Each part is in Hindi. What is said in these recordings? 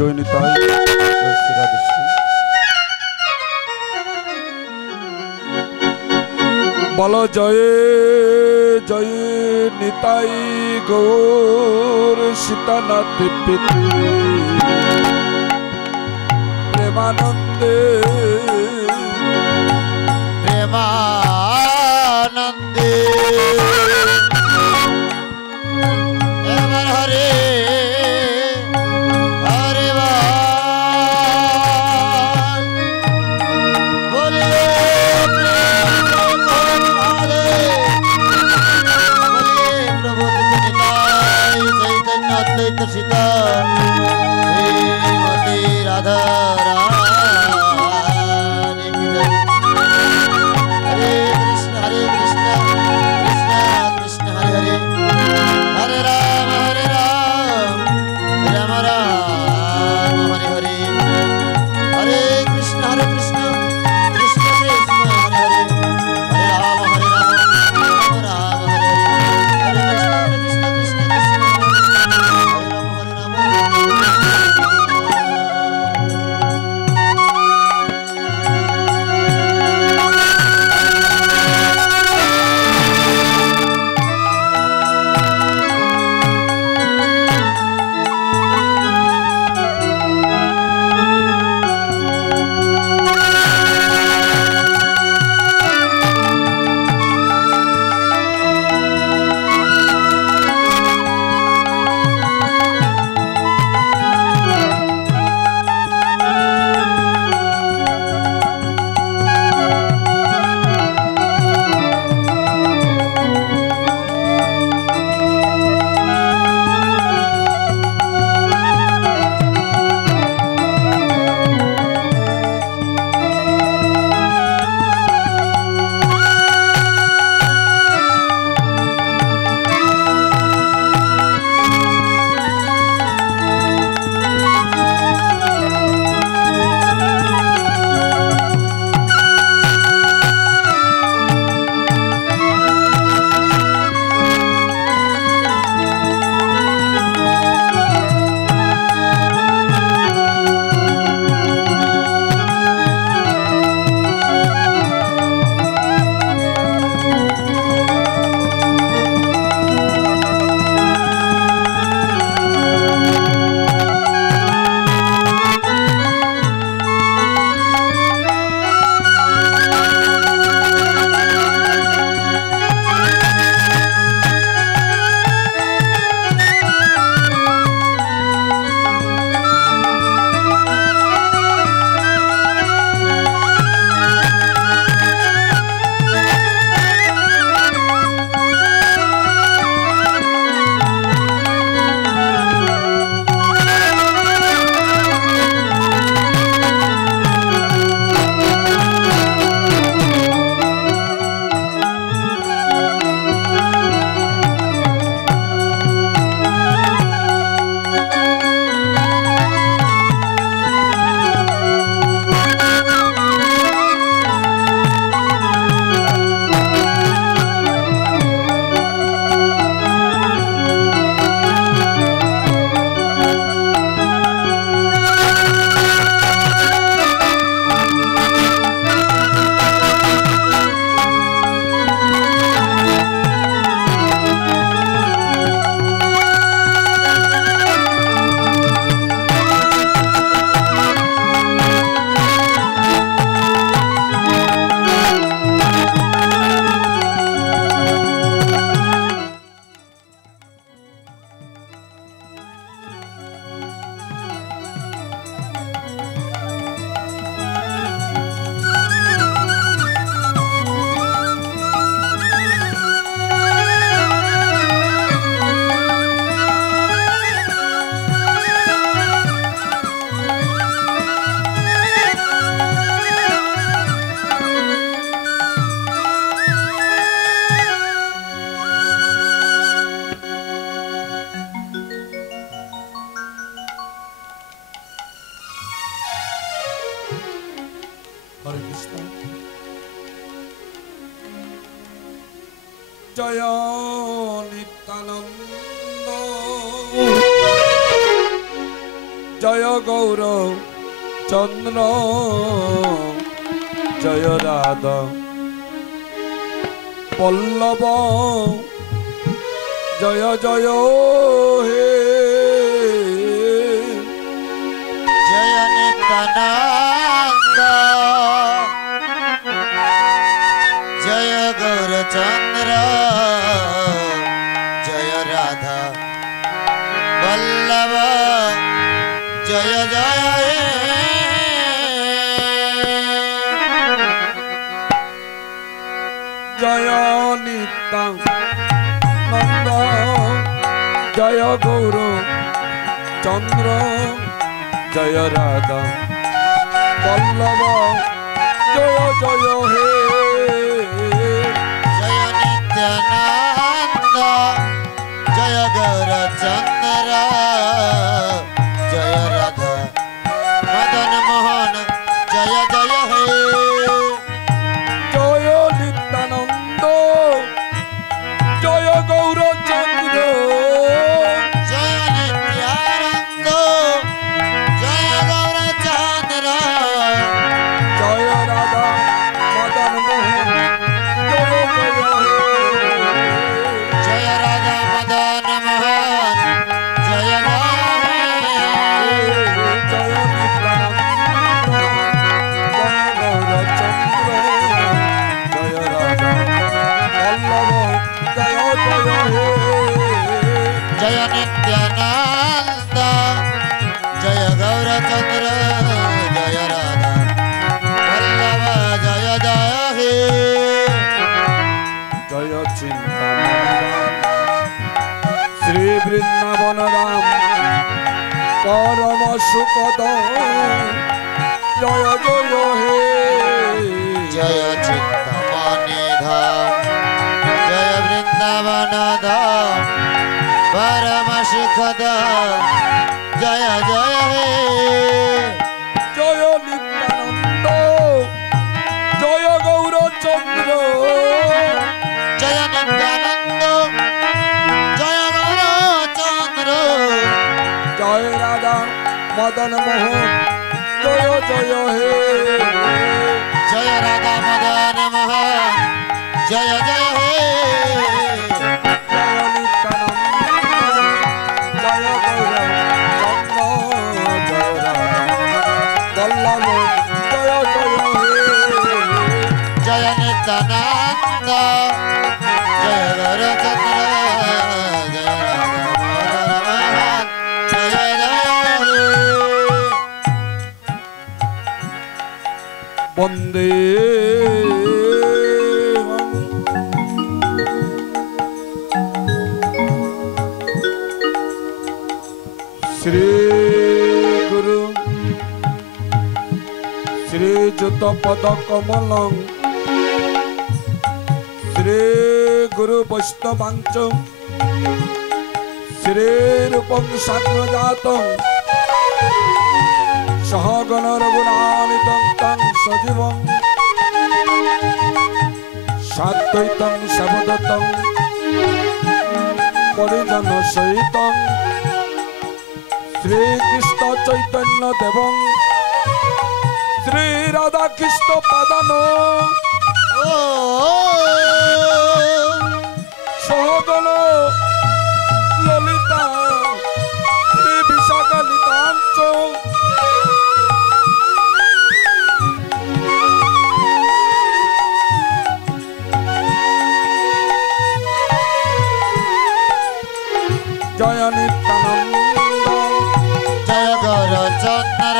জয় নিতাই জয় শ্রী রাধেশ্যাম। বলো জয় জয় নিতাই গৌর সীতানাথ প্রীতি প্রেমানন্দে প্রেমানন্দে এবার হরে হরে বলে প্রভু চৈতন্য অদ্বৈত সীতা শ্রীমতী রাধা জয় নিত্যানন্দ জয় গৌর চন্দ্র জয় রাধা পল্লব জয় জয় হে জয় নিত্যানন্দ জয় গৌরচন্দ্র জয় রাধা বল্লভ জয় জয় হে জয় নিত্যানন্দ জয় গৌর চন্দ্র জয় রাধা বল্লভ জয় জয় হে জয় নিত্যানন্দ জয় গৌরচন্দ্র জয় রাধা মদন মোহন জয় জয় হে জয় নিত্যানন্দ জয় গৌর চন্দ্র জয় নিত্যানন্দ জয় গৌরচন্দ্র জয় রাধা মদন মোহন জয় জয় হে জয় রাধা মদন মোহন জয় জয় হে জয় নিত্যানন্দ জয় গৌর চন্দ্র জয় রাধা বল্লভ জয় জয় হে জয় নিত্যানন্দ জয় গৌরচন্দ্র জয় রাধা বল্লভ জয় জয় হে জয় চিন্তামণ শ্রী বৃন্দাবন রাম পরম সুখদ জয় জয় হে জয় চিন্তামণি ধাম জয় বৃন্দাবন ধাম পরম সুখদ জয় জয় হে জয় নিত্যানন্দ জয় গৌর চন্দ্র জয় নিত্যানন্দ জয় গৌরচন্দ্র জয় রাধা মদন মোহন জয় জয় হে জয় রাধা মদন মোহন জয় জয় হে জয় নিত্যানন্দ জয় গৌর চন্দ্র জয় রাধা বল্লভ জয় জয় হে জয় নিত্যানন্দ জয় গৌরচন্দ্র জয় রাধা মদন মোহন জয় জয় হে বন্দে শ্রী গুরু শ্রীযুত পদ কমল শ্রী গুরু বৈষ্ণবাঞ্চ শ্রীরূপং সাগ্রজাত সহগণ রঘুনাথং তং সজীবং সাদ্বৈতং সবদতং পরিজন সহিতং শ্রীকৃষ্ণ চৈতন্য দেবং শ্রী রাধা কৃষ্ণ পাদান ও সহগণ ললিতা শ্রী বিশাখা নিতাঞ্চ জয় নিত্যানন্দ জয় গৌরচন্দ্র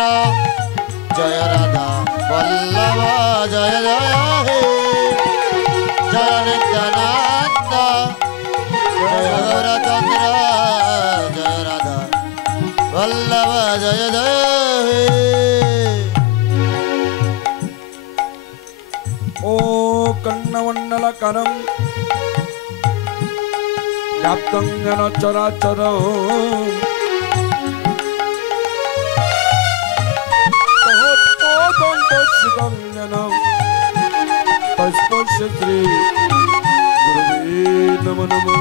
জয় রাধা বল্লভ জয় জয় হে জয় নিত্যানন্দ জয় গৌরচন্দ্র জয় রাধা বল্লভ জয় জয় হে ఓ కన్నమండలకరం వ్యాప్తం జన చరాచరం శివం తస్పర్శ శ్రీ గురువే నమో నమో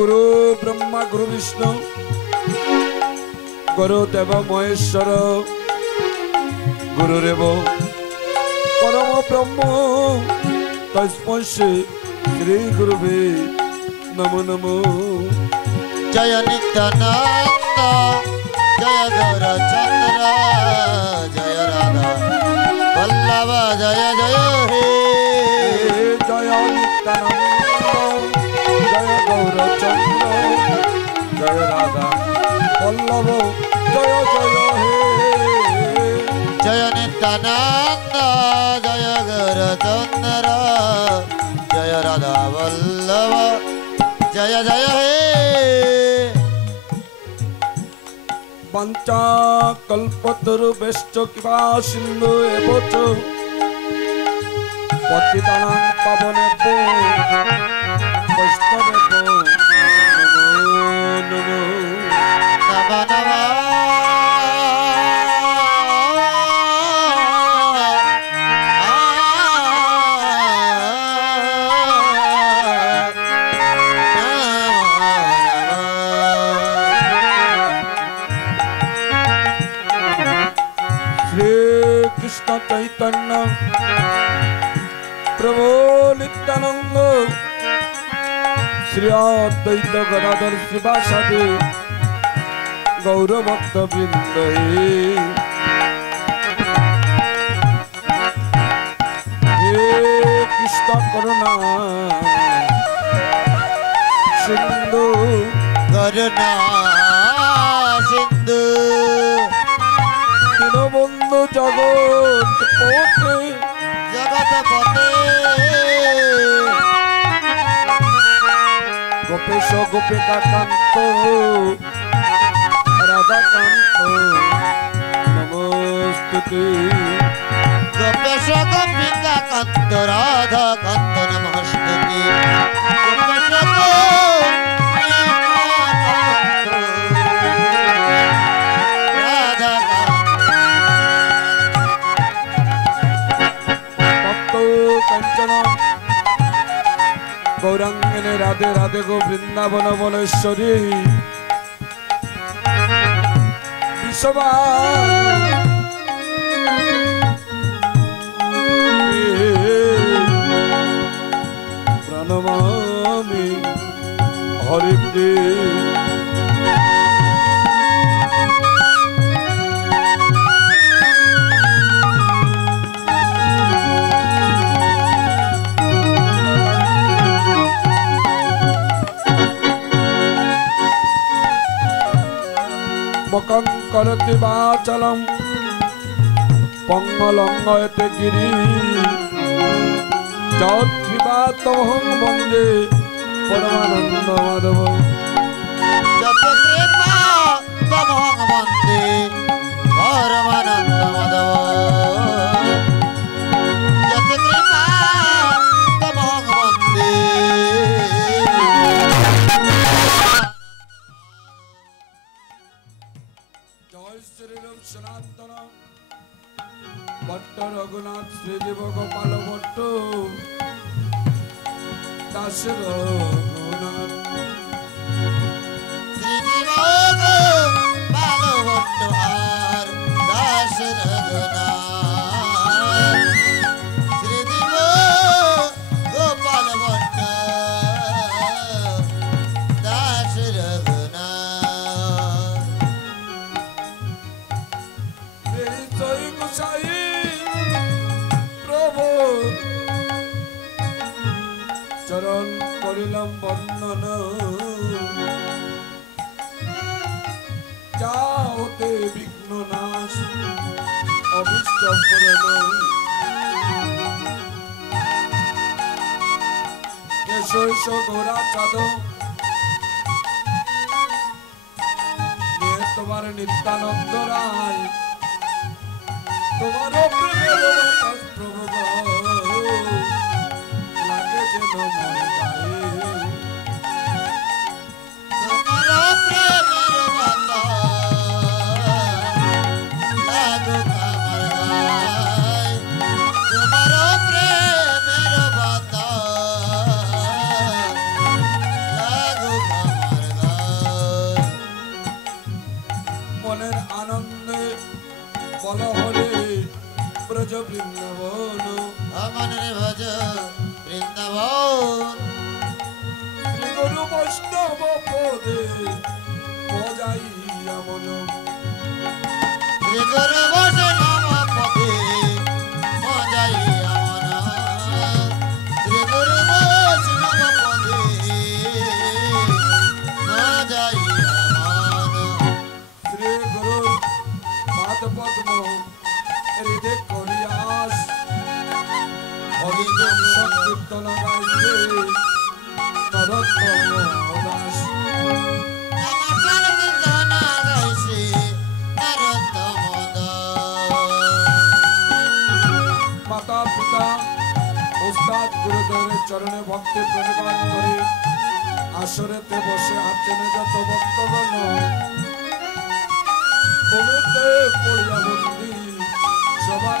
गुरु ब्रह्मा गुरु विष्णु गुरुदेव महेश्वर गुरुदेव परम ब्रह्म तस्मै श्री गुरुवे नमो नमो। जय नित्यानंद जय गौरचंद्र जय राधा वल्लभ जय जय हे। जय नित्यानंद जय गौरचंद्र जय राधा वल्लभ जय जय हे। जय नित्यानंद जय गौरचंद्र जय राधा वल्लभ जय जय हे। पंचा कल्पतरुभ्यश्च कृपा सिन्धु एव च पतितानां पावनेभ्यो वैष्णवेभ्यो नमो नमः। कृष्ण चैतन्य प्रभु नित्यानंद श्री अद्वैत गदाधर शिवासादि गौर भक्त वृंद हे कृष्ण करुणा सिंधु करुणा सिंधु दीनबंधु जगत पते जगत पते गोपेश गोपिका कांत राधा कांत नमस्ते। गोपेश गोपिका कांत राधा कांत नमस्ते। गोपेश राधा कंचन गौरांगने राधे राधे गो वृंदावन वनेश्वरी विश्वा प्रणमामि हरिप्रिय। मकं करति वाचलं पंगलंगयते गिरि जत्कृपातमहं वन्दे परमानंद माधव। जत कृपा तमहं वन्दे परमानंद माधव। जत कृपा तमहं वन्दे। जय श्री राम सनातन भट्ट रघुनाथ श्रीजीव गोपाल भट्ट दास रघुनाथ श्रीजीव गोपाल भट्ट आर दास रघुनाथ। श्रीजीव गोपाल भट्ट दास रघुनाथ। जय गोसाई प्रभु चरण करिलाम बंदन जाओते विघ्न नाश अभिष्ट पूरण। एसो एसो घोड़ा चाँदो তোমার নিত্যানন্দ রায় তোমার প্রেমের বাতাস প্রভু লাগে যেন মন গায়ে। তোমার প্রেমের বাতাস লাগুক আমার গায়ে। তোমার প্রেমের বাতাস লাগুক আমার শ্রীগুরু বৈষ্ণব পদে মজাইয়া মন শ্রীগুরু বৈষ্ণব পদে মজাইয়া মন শ্রী গুরুর পাদ পদ্ম হৃদয় করিয়াস হরিনাম সংকীর্তন গাইবে নরোত্তম দাস। আমার কীর্তন গাইছে নরোত্তম দাস। মাতা পিতা উস্তাদ গুরুদেবের চরণে ভক্তি প্রণিপাত করে আসরেতে বসে আছেন যত ভক্তগণ কবিতে পড়িয়া বন্দি সবার